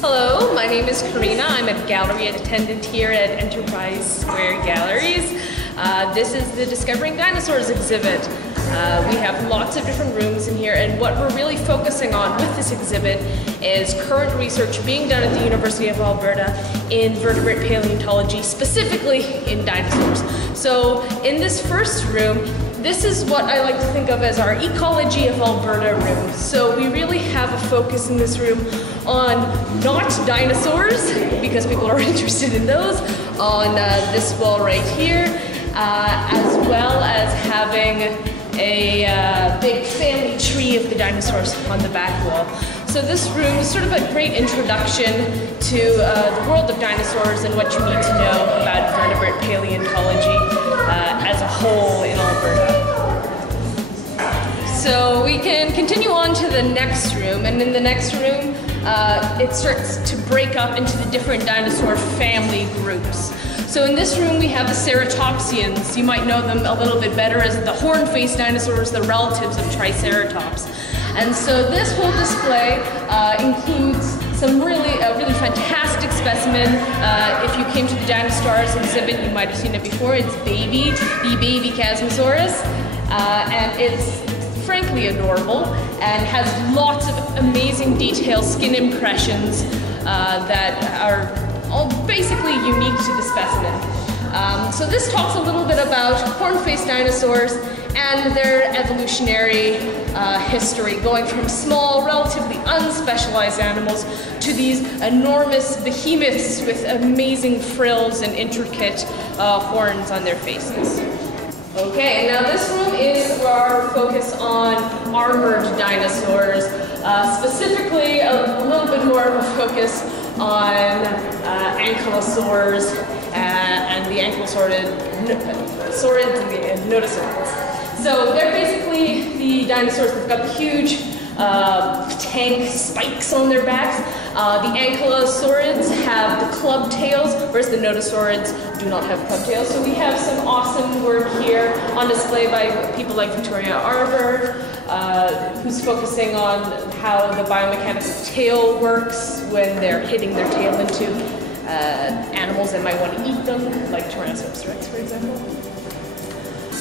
Hello, my name is Karina. I'm a gallery attendant here at Enterprise Square Galleries. This is the Discovering Dinosaurs exhibit. We have lots of different rooms in here, and what we're really focusing on with this exhibit is current research being done at the University of Alberta in vertebrate paleontology, specifically in dinosaurs. So in this first room, this is what I like to think of as our Ecology of Alberta room. So we really have a focus in this room on not dinosaurs, because people are interested in those, on this wall right here, as well as having a big family tree of the dinosaurs on the back wall. So this room is sort of a great introduction to the world of dinosaurs and what you need to know about vertebrate paleontology as a whole in Alberta. So we can continue on to the next room, and in the next room it starts to break up into the different dinosaur family groups. So in this room we have the ceratopsians. You might know them a little bit better as the horn-faced dinosaurs, the relatives of Triceratops. And so this whole display includes some really fantastic specimen. If you came to the Dinosaurs exhibit, you might have seen it before. It's Baby, the baby Chasmosaurus, and it's frankly adorable and has lots of amazing detailed skin impressions that are all basically unique to the specimen. So this talks a little bit about horn-faced dinosaurs and their evolutionary history, going from small, relatively unspecialized animals to these enormous behemoths with amazing frills and intricate horns on their faces. Okay, and now this room is our focus on armored dinosaurs, specifically a little bit more of a focus on ankylosaurs and the ankylosaurid saurids and the nodosaurids. So they're basically the dinosaurs that've got the huge tank spikes on their backs. The ankylosaurids have the club tails, whereas the nodosaurids do not have club tails. So we have some awesome work here on display by people like Victoria Arbor, who's focusing on how the biomechanics of tail works when they're hitting their tail into animals that might want to eat them, like Tyrannosaurus rex, for example.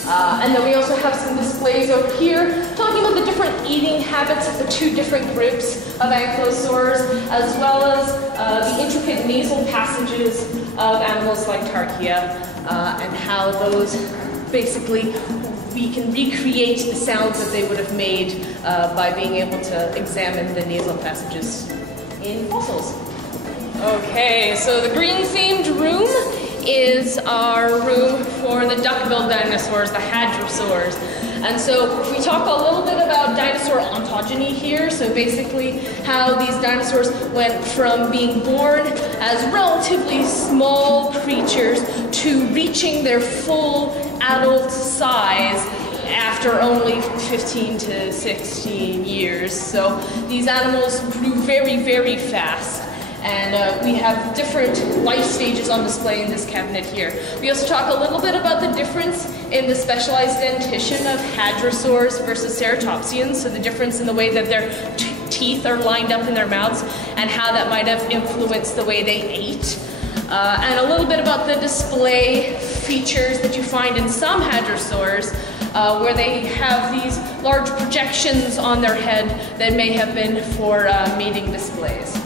And then we also have some displays over here talking about the different eating habits of the two different groups of ankylosaurs, as well as the intricate nasal passages of animals like Tarchia, and how those basically we can recreate the sounds that they would have made by being able to examine the nasal passages in fossils. Okay, so the green-themed room is our room for the duck-billed dinosaurs, the hadrosaurs. And so we talk a little bit about dinosaur ontogeny here, so basically how these dinosaurs went from being born as relatively small creatures to reaching their full adult size after only 15 to 16 years. So these animals grew very, very fast. And we have different life stages on display in this cabinet here. We also talk a little bit about the difference in the specialized dentition of hadrosaurs versus ceratopsians, so the difference in the way that their teeth are lined up in their mouths and how that might have influenced the way they ate. And a little bit about the display features that you find in some hadrosaurs, where they have these large projections on their head that may have been for mating displays.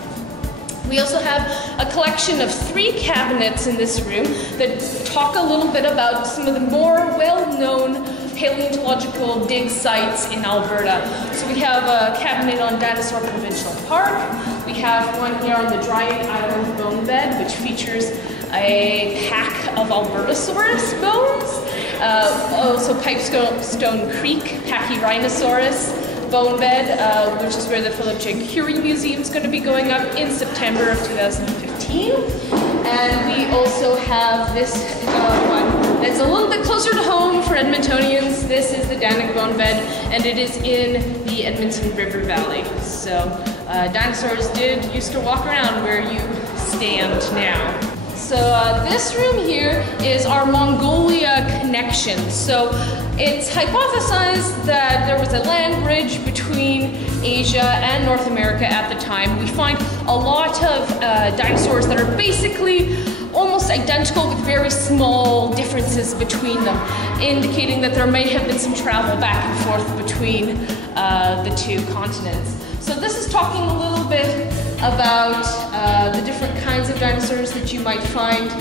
We also have a collection of 3 cabinets in this room that talk a little bit about some of the more well-known paleontological dig sites in Alberta. So we have a cabinet on Dinosaur Provincial Park. We have one here on the Dryden Island bone bed, which features a pack of Albertosaurus bones. Also Pipestone Creek, Pachyrhinosaurus bone bed, which is where the Philip J. Curie Museum is going to be going up in September of 2015. And we also have this one that's a little bit closer to home for Edmontonians. This is the Danik bone bed, and it is in the Edmonton River Valley. So dinosaurs did used to walk around where you stand now. So this room here is our Mongolia connection. So It's hypothesized that there was a land bridge between Asia and North America at the time. We find a lot of dinosaurs that are basically almost identical with very small differences between them, indicating that there may have been some travel back and forth between the two continents. So this is talking a little bit about the different kinds of dinosaurs that you might find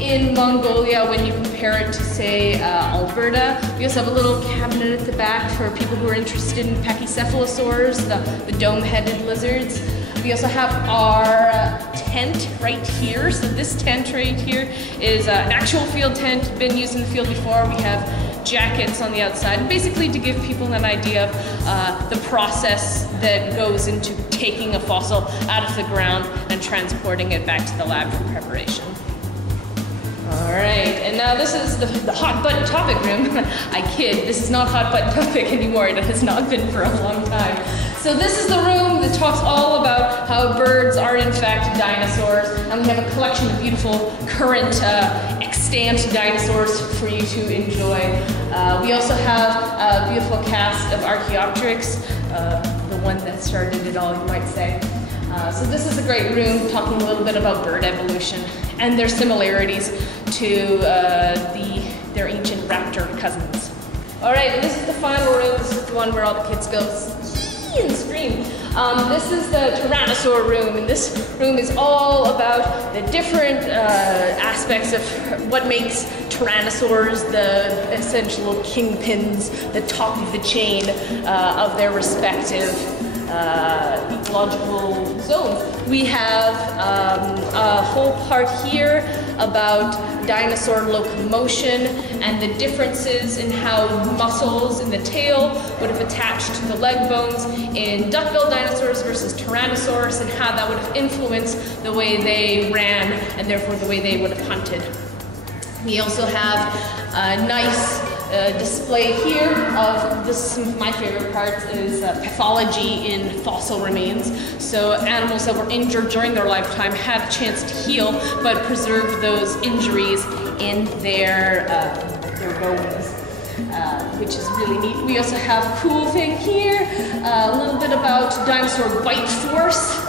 in Mongolia when you compare it to, say, Alberta. We also have a little cabinet at the back for people who are interested in pachycephalosaurs, the dome-headed lizards. We also have our tent right here. So this tent right here is an actual field tent, been used in the field before. We have jackets on the outside, basically to give people an idea of the process that goes into taking a fossil out of the ground and transporting it back to the lab for preparation. Alright, and now this is the hot button topic room. I kid, this is not hot button topic anymore. It has not been for a long time. So this is the room that talks all about how birds are in fact dinosaurs, and we have a collection of beautiful current extant dinosaurs for you to enjoy. We also have a beautiful cast of Archaeopteryx, the one that started it all, you might say. So this is a great room talking a little bit about bird evolution and their similarities to their ancient raptor cousins. All right, and this is the final room. This is the one where all the kids go and scream. This is the Tyrannosaur room, and this room is all about the different aspects of what makes Tyrannosaurs the essential kingpins, the top of the chain of their respective ecological zones. We have a whole part here about dinosaur locomotion and the differences in how muscles in the tail would have attached to the leg bones in duck-billed dinosaurs versus Tyrannosaurus, and how that would have influenced the way they ran and therefore the way they would have hunted. We also have a nice display here of this. Some of my favorite parts is pathology in fossil remains. So animals that were injured during their lifetime had a chance to heal, but preserved those injuries in their bones, which is really neat. We also have a cool thing here, a little bit about dinosaur bite force.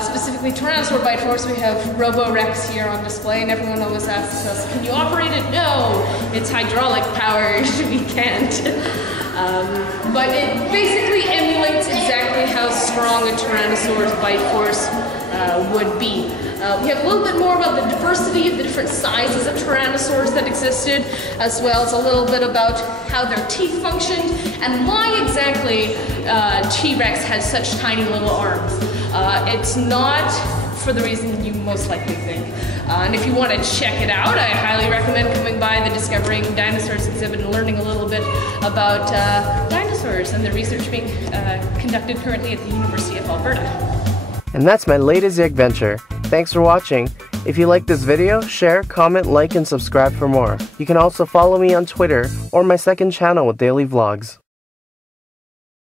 Specifically Tyrannosaur bite force. We have Roborex here on display, and everyone always asks us, can you operate it? No, it's hydraulic powered. We can't. But it basically emulates exactly how strong a Tyrannosaur's bite force would be. We have a little bit more about the diversity of the different sizes of Tyrannosaurs that existed, as well as a little bit about how their teeth functioned and why exactly T-Rex had such tiny little arms. It's not for the reason you most likely think. And if you want to check it out, I highly recommend coming by the Discovering Dinosaurs exhibit and learning a little bit about dinosaurs and the research being conducted currently at the University of Alberta. And that's my latest YEGventure. Thanks for watching. If you like this video, share, comment, like, and subscribe for more. You can also follow me on Twitter or my second channel with daily vlogs.